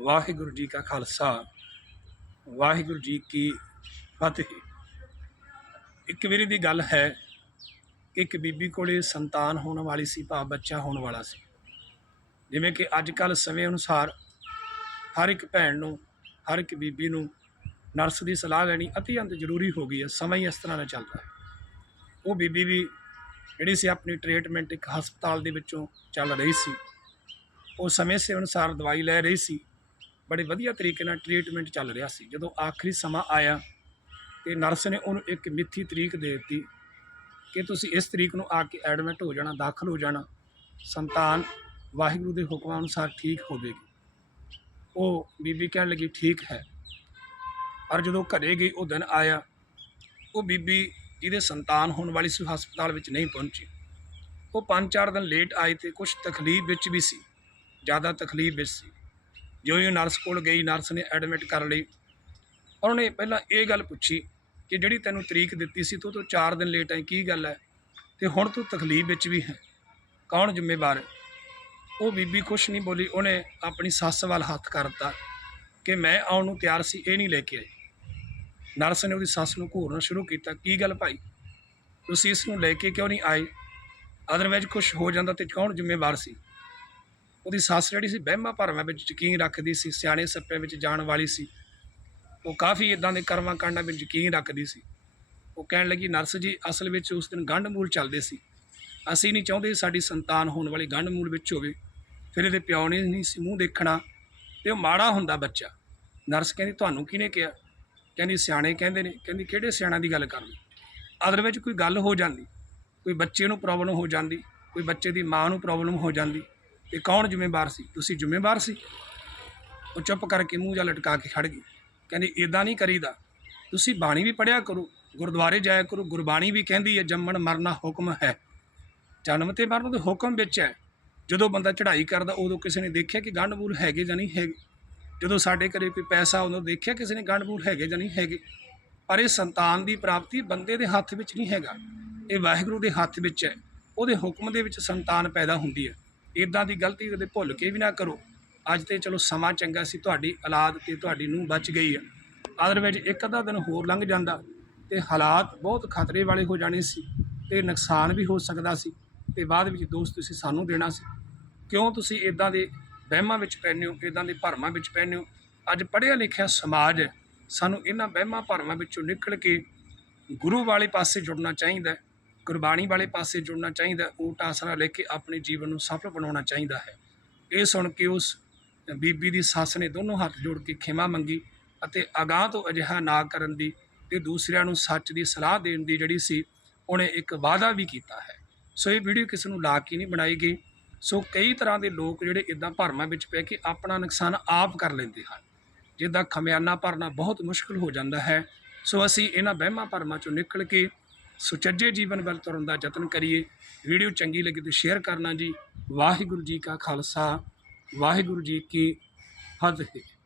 ਵਾਹਿਗੁਰੂ ਜੀ ਕਾ ਖਾਲਸਾ, ਵਾਹਿਗੁਰੂ ਜੀ ਕੀ ਫਤਿਹ। ਇੱਕ ਵਾਰੀ ਦੀ ਗੱਲ ਹੈ ਕਿ ਇੱਕ ਬੀਬੀ ਕੋਲੇ ਸੰਤਾਨ ਹੋਣ ਵਾਲੀ ਸੀ, ਭਾਵ ਬੱਚਾ ਹੋਣ ਵਾਲਾ ਸੀ। ਜਿਵੇਂ ਕਿ ਅੱਜ ਕੱਲ ਸਮੇਂ ਅਨੁਸਾਰ ਹਰ ਇੱਕ ਭੈਣ ਨੂੰ, ਹਰ ਇੱਕ ਬੀਬੀ ਨੂੰ ਨਰਸ ਦੀ ਸਲਾਹ ਲੈਣੀ ਅਤਿਅੰਤ ਜ਼ਰੂਰੀ ਹੋ ਗਈ ਹੈ, ਸਮਾਂ ਹੀ ਇਸ ਤਰ੍ਹਾਂ ਨਾਲ ਚੱਲਦਾ ਹੈ। ਉਹ ਬੀਬੀ ਵੀ ਜਿਹੜੀ ਸੀ ਆਪਣੀ ਟ੍ਰੀਟਮੈਂਟ ਇੱਕ ਹਸਪਤਾਲ ਦੇ ਵਿੱਚੋਂ ਚੱਲ ਰਹੀ ਸੀ। ਉਹ ਸਮੇਂ ਸੇ ਅਨੁਸਾਰ ਦਵਾਈ ਲੈ ਰਹੀ ਸੀ। ਬੜੇ ਵਧੀਆ ਤਰੀਕੇ ਨਾਲ ਟ੍ਰੀਟਮੈਂਟ ਚੱਲ ਰਿਹਾ ਸੀ। ਜਦੋਂ ਆਖਰੀ ਸਮਾਂ ਆਇਆ ਤੇ ਨਰਸ ਨੇ ਉਹਨੂੰ ਇੱਕ ਮਿੱਥੀ ਤਰੀਕ ਦੇ ਦਿੱਤੀ ਕਿ ਤੁਸੀਂ ਇਸ ਤਰੀਕ ਨੂੰ ਆ ਕੇ ਐਡਮਿਟ ਹੋ ਜਾਣਾ, ਦਾਖਲ ਹੋ ਜਾਣਾ। ਸੰਤਾਨ, ਵਾਹਿਗੁਰੂ ਦੇ ਹੁਕਮ ਅਨੁਸਾਰ ਠੀਕ ਹੋਵੇਗੀ। ਉਹ ਬੀਬੀ ਕਹਿਣ ਲੱਗੀ, ਠੀਕ ਹੈ। ਪਰ ਜਦੋਂ ਘਰੇ ਗਈ, ਉਹ ਦਿਨ ਆਇਆ, ਉਹ ਬੀਬੀ ਜਿਹਦੇ ਸੰਤਾਨ ਹੋਣ ਵਾਲੀ ਸੀ ਹਸਪਤਾਲ ਵਿੱਚ ਨਹੀਂ ਪਹੁੰਚੀ। ਉਹ 5-4 ਦਿਨ ਲੇਟ ਆਈ ਤੇ ਕੁਝ ਤਕਲੀਫ ਵਿੱਚ ਵੀ ਸੀ, ਜ਼ਿਆਦਾ ਤਕਲੀਫ ਵਿੱਚ ਸੀ। ਜਿਉਂ ਹੀ ਨਰਸ ਕੋਲ ਗਈ ਨਰਸ ਨੇ ਐਡਮਿਟ ਕਰ ਲਈ। ਉਹਨੇ ਪਹਿਲਾਂ ਇਹ ਗੱਲ ਪੁੱਛੀ ਕਿ ਜਿਹੜੀ ਤੈਨੂੰ ਤਰੀਕ ਦਿੱਤੀ ਸੀ, ਤੂੰ ਤੋਂ 4 ਦਿਨ ਲੇਟ ਆਈ, ਕੀ ਗੱਲ ਹੈ? ਤੇ ਹੁਣ ਤੂੰ ਤਕਲੀਫ ਵਿੱਚ ਵੀ ਹੈ। ਕੌਣ ਜ਼ਿੰਮੇਵਾਰ ਹੈ? ਉਹ ਬੀਬੀ ਕੁਛ ਨਹੀਂ ਬੋਲੀ, ਉਹਨੇ ਆਪਣੀ ਸੱਸ ਵੱਲ ਹੱਥ ਕਰਤਾ ਕਿ ਮੈਂ ਆਉਣ ਨੂੰ ਤਿਆਰ ਸੀ, ਇਹ ਨਹੀਂ ਲੈ ਕੇ ਆਈ। ਨਰਸ ਨੇ ਉਹਦੀ ਸੱਸ ਨੂੰ ਘੂਰਨਾ ਸ਼ੁਰੂ ਕੀਤਾ, ਕੀ ਗੱਲ ਭਾਈ? ਤੁਸੀਂ ਇਸ ਨੂੰ ਲੈ ਕੇ ਕਿਉਂ ਨਹੀਂ ਆਏ? ਅਦਰਵਾਈਜ਼ ਕੁਝ ਹੋ ਜਾਂਦਾ ਤੇ ਕੌਣ ਜ਼ਿੰਮੇਵਾਰ ਸੀ? ਉਹਦੀ ਸੱਸ ਜਿਹੜੀ ਸੀ ਵਹਿਮਾਂ ਭਰਮਾਂ ਵਿੱਚ ਯਕੀਨ ਰੱਖਦੀ ਸੀ, ਸਿਆਣੇ ਸੱਪੇ ਵਿੱਚ ਜਾਣ ਵਾਲੀ ਸੀ। ਉਹ ਕਾਫੀ ਇਦਾਂ ਦੇ ਕਰਮਾਂ ਕਾਂਡਾਂ ਵਿੱਚ ਯਕੀਨ ਰੱਖਦੀ ਸੀ। ਉਹ ਕਹਿਣ ਲੱਗੀ, ਨਰਸ ਜੀ, ਅਸਲ ਵਿੱਚ ਉਸ ਦਿਨ ਗੰਢ ਮੂਲ ਚੱਲਦੇ ਸੀ। ਅਸੀਂ ਨਹੀਂ ਚਾਹੁੰਦੇ ਸਾਡੀ ਸੰਤਾਨ ਹੋਣ ਵਾਲੀ ਗੰਢ ਮੂਲ ਵਿੱਚ ਹੋਵੇ। ਫਿਰ ਇਹਦੇ ਪਿਓ ਨੇ ਨਹੀਂ ਸੀ ਮੂੰਹ ਦੇਖਣਾ ਤੇ ਉਹ ਮਾੜਾ ਹੁੰਦਾ ਬੱਚਾ। ਨਰਸ ਕਹਿੰਦੀ, ਤੁਹਾਨੂੰ ਕਿਹਨੇ ਕਿਹਾ? ਕਹਿੰਦੀ, ਸਿਆਣੇ ਕਹਿੰਦੇ ਨੇ। ਕਹਿੰਦੀ, ਕਿਹੜੇ ਸਿਆਣਾਂ ਦੀ ਗੱਲ ਕਰਨੀ? ਅਦਰ ਵਿੱਚ ਕੋਈ ਗੱਲ ਹੋ ਜਾਂਦੀ। ਕੋਈ ਬੱਚੇ ਨੂੰ ਪ੍ਰੋਬਲਮ ਹੋ ਜਾਂਦੀ। ਕੋਈ ਬੱਚੇ ਦੀ ਮਾਂ ਨੂੰ ਪ੍ਰੋਬਲਮ ਹੋ ਜਾਂਦੀ। ਇਹ ਕੌਣ ਜ਼ਿੰਮੇਵਾਰ ਸੀ? ਤੁਸੀਂ ਜ਼ਿੰਮੇਵਾਰ ਸੀ? ਉਹ ਚੁੱਪ ਕਰਕੇ ਮੂੰਹ ਜਾਂ ਲਟਕਾ ਕੇ ਖੜ ਗਈ। ਕਹਿੰਦੀ ਇਦਾਂ ਨਹੀਂ ਕਰੀਦਾ। ਤੁਸੀਂ ਬਾਣੀ ਵੀ ਪੜਿਆ ਕਰੋ, ਗੁਰਦੁਆਰੇ ਜਾਇਆ ਕਰੋ। ਗੁਰਬਾਣੀ ਵੀ ਕਹਿੰਦੀ ਹੈ, ਜੰਮਣ ਮਰਨਾ ਹੁਕਮ ਹੈ। ਜਨਮ ਤੇ ਮਰਨ ਦੇ ਹੁਕਮ ਵਿੱਚ ਹੈ। ਜਦੋਂ ਬੰਦਾ ਚੜ੍ਹਾਈ ਕਰਦਾ, ਉਦੋਂ ਕਿਸੇ ਨੇ ਦੇਖਿਆ ਕਿ ਗੰਢ ਮੂਲ ਹੈਗੇ ਜਾਂ ਨਹੀਂ ਹੈਗੇ। ਜਦੋਂ ਸਾਡੇ ਘਰੇ ਕੋਈ ਪੈਸਾ ਉਦੋਂ ਦੇਖਿਆ ਕਿਸੇ ਨੇ ਗੰਢ ਮੂਲ ਹੈਗੇ ਜਾਂ ਨਹੀਂ ਹੈਗੇ। ਪਰ ਇਹ ਸੰਤਾਨ ਦੀ ਪ੍ਰਾਪਤੀ ਬੰਦੇ ਦੇ ਹੱਥ ਵਿੱਚ ਨਹੀਂ ਹੈਗਾ। ਇਹ ਵਾਹਿਗੁਰੂ ਦੇ ਹੱਥ ਵਿੱਚ ਹੈ। ਉਹਦੇ ਹੁਕਮ ਦੇ ਵਿੱਚ ਸੰਤਾਨ ਪੈਦਾ ਹੁੰਦੀ ਹੈ। ਇਦਾਂ ਦੀ ਗਲਤੀ ਕਦੇ ਭੁੱਲ ਕੇ ਵੀ ਨਾ ਕਰੋ। ਅੱਜ ਤੇ ਚਲੋ ਸਮਾਂ ਚੰਗਾ ਸੀ, ਤੁਹਾਡੀ ਔਲਾਦ ਤੇ ਤੁਹਾਡੀ ਨੂੰ ਬਚ ਗਈ ਆ। ਅਦਰਵਾਈਜ਼ ਇੱਕ ਅੱਧਾ ਦਿਨ ਹੋਰ ਲੰਘ ਜਾਂਦਾ ਤੇ ਹਾਲਾਤ ਬਹੁਤ ਖਤਰੇ ਵਾਲੇ ਹੋ ਜਾਣੇ ਸੀ ਤੇ ਨੁਕਸਾਨ ਵੀ ਹੋ ਸਕਦਾ ਸੀ ਤੇ ਬਾਅਦ ਵਿੱਚ ਦੋਸਤ ਤੁਸੀਂ ਸਾਨੂੰ ਦੇਣਾ ਸੀ। ਕਿਉਂ ਤੁਸੀਂ ਇਦਾਂ ਦੇ ਵਹਿਮਾਂ ਵਿੱਚ ਪੈਂਦੇ ਹੋ ਇਦਾਂ ਦੇ ਭਰਮਾਂ ਵਿੱਚ ਪੈਂਦੇ ਹੋ? ਅੱਜ ਪੜ੍ਹਿਆ ਲਿਖਿਆ ਸਮਾਜ ਹੈ, ਸਾਨੂੰ ਇਹਨਾਂ ਵਹਿਮਾਂ ਭਰਮਾਂ ਵਿੱਚੋਂ ਨਿਕਲ ਕੇ ਗੁਰੂ ਵਾਲੇ ਪਾਸੇ ਜੁੜਨਾ ਚਾਹੀਦਾ ਹੈ। ਗੁਰਬਾਣੀ ਵਾਲੇ ਪਾਸੇ ਜੁੜਨਾ ਚਾਹੀਦਾ ਹੈ, ਊਟ ਆਸਰਾ ਲੈ ਕੇ ਆਪਣੇ ਜੀਵਨ ਨੂੰ ਸਫਲ ਬਣਾਉਣਾ ਚਾਹੀਦਾ ਹੈ। ਇਹ ਸੁਣ ਕੇ ਉਸ ਬੀਬੀ ਦੀ ਸੱਸ ਨੇ ਦੋਨੋਂ ਹੱਥ ਜੋੜ ਕੇ ਖਿਮਾ ਮੰਗੀ ਅਤੇ ਅਗਾਹ ਤੋਂ ਅਜਿਹਾ ਨਾ ਕਰਨ ਦੀ ਤੇ ਦੂਸਰਿਆਂ ਨੂੰ ਸੱਚ ਦੀ ਸਲਾਹ ਦੇਣ ਦੀ ਜਿਹੜੀ ਸੀ, ਉਹਨੇ ਇੱਕ ਵਾਅਦਾ ਵੀ ਕੀਤਾ ਹੈ। ਸੋ ਇਹ ਵੀਡੀਓ ਕਿਸ ਨੂੰ ਲਾ ਕੇ ਨਹੀਂ ਬਣਾਈ ਗਈ। ਸੋ ਕਈ ਤਰ੍ਹਾਂ ਦੇ ਲੋਕ ਜਿਹੜੇ ਇਦਾਂ ਭਰਮਾਂ ਵਿੱਚ ਪੈ ਕੇ ਆਪਣਾ ਨੁਕਸਾਨ ਆਪ ਕਰ ਲੈਂਦੇ ਹਨ। ਜਿੱਦਾਂ ਖਮਿਆਨਾ ਭਰਨਾ ਬਹੁਤ ਮੁਸ਼ਕਲ ਹੋ ਜਾਂਦਾ ਹੈ। ਸੋ ਅਸੀਂ ਇਹਨਾਂ ਵਹਿਮਾਂ ਭਰਮਾਂ ਚੋਂ ਨਿਕਲ ਕੇ ਸੁਚੱਜੇ ਜੀਵਨ ਵੱਲ ਤੁਰਨ ਦਾ ਯਤਨ ਕਰੀਏ। ਵੀਡੀਓ ਚੰਗੀ ਲੱਗੀ ਤਾਂ ਸ਼ੇਅਰ ਕਰਨਾ ਜੀ। ਵਾਹਿਗੁਰੂ ਜੀ ਕਾ ਖਾਲਸਾ। ਵਾਹਿਗੁਰੂ ਜੀ ਕੀ ਫਤਿਹ।